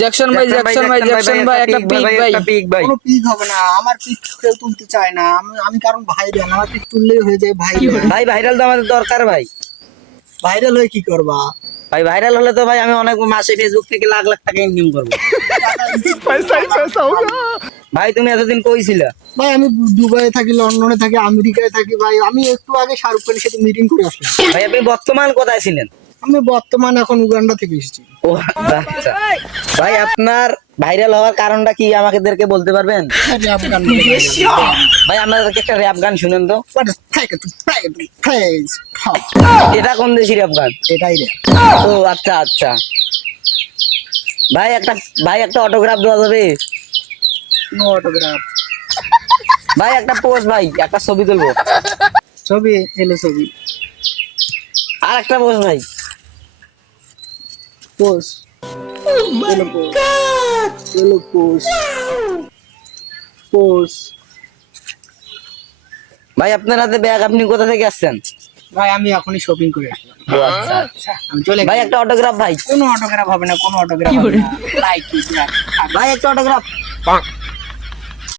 Jackson ভাই একটা pick ভাই। কোনো পিক হবে না, আমার পিক কেউ তুলতে চায় না। আমি কারণ ভাইরাল, আমার পিক তুললেই হয়ে যায় ভাইরাল। ভাই ভাইরাল তো আমাদের দরকার ভাই। ভাইরাল হয়ে কি করবা? ভাই ভাইরাল হলে তো ভাই আমি অনেক মাসে ফেসবুক থেকে লাখ লাখ টাকা ইনকাম করবো। ভাই তুমি এতদিন কই ছিলা? ভাই আমি দুবাইয়ে থাকি, লন্ডনে থাকি, আমেরিকায় থাকি ভাই। আমি একটু আগে শাহরুখ খানের সাথে মিটিং করে আসলাম। ভাই আপনি বর্তমান কোথায় ছিলেন? আমি বর্তমানে এখন উগান্ডা থেকে এসেছি। ও আচ্ছা। ভাই আপনার ভাইরাল হওয়ার কারণটা কি আমাদেরকে বলতে পারবেন? র‍্যাপ গান ভাই আমাদেরকে একটা র‍্যাপ গান শুনেন তো। ফ্রেজ এটা কোন দেশি র‍্যাপ গান? এটাই রে। ও আচ্ছা আচ্ছা। ভাই একটা অটোগ্রাফ দেওয়া যাবে? No autograph. ভাই একটা পোস্ট, ভাই একটা ছবি তুলবো। ছবি এলো, ছবি আর একটা পোস্ট ভাই। পোস্ট এলো, এলো পোস্ট পোস্ট। ভাই আপনার হাতে ব্যাগ, আপনি কোথা থেকে আসছেন? ভাই আমি এখনই শপিং করে আসলাম। ও আচ্ছা আচ্ছা। আমি চলে ভাই একটা অটোগ্রাফ ভাই। কোনো অটোগ্রাফ হবে না, কোনো অটোগ্রাফ হবে না। লাইক ভাই একটা অটোগ্রাফ।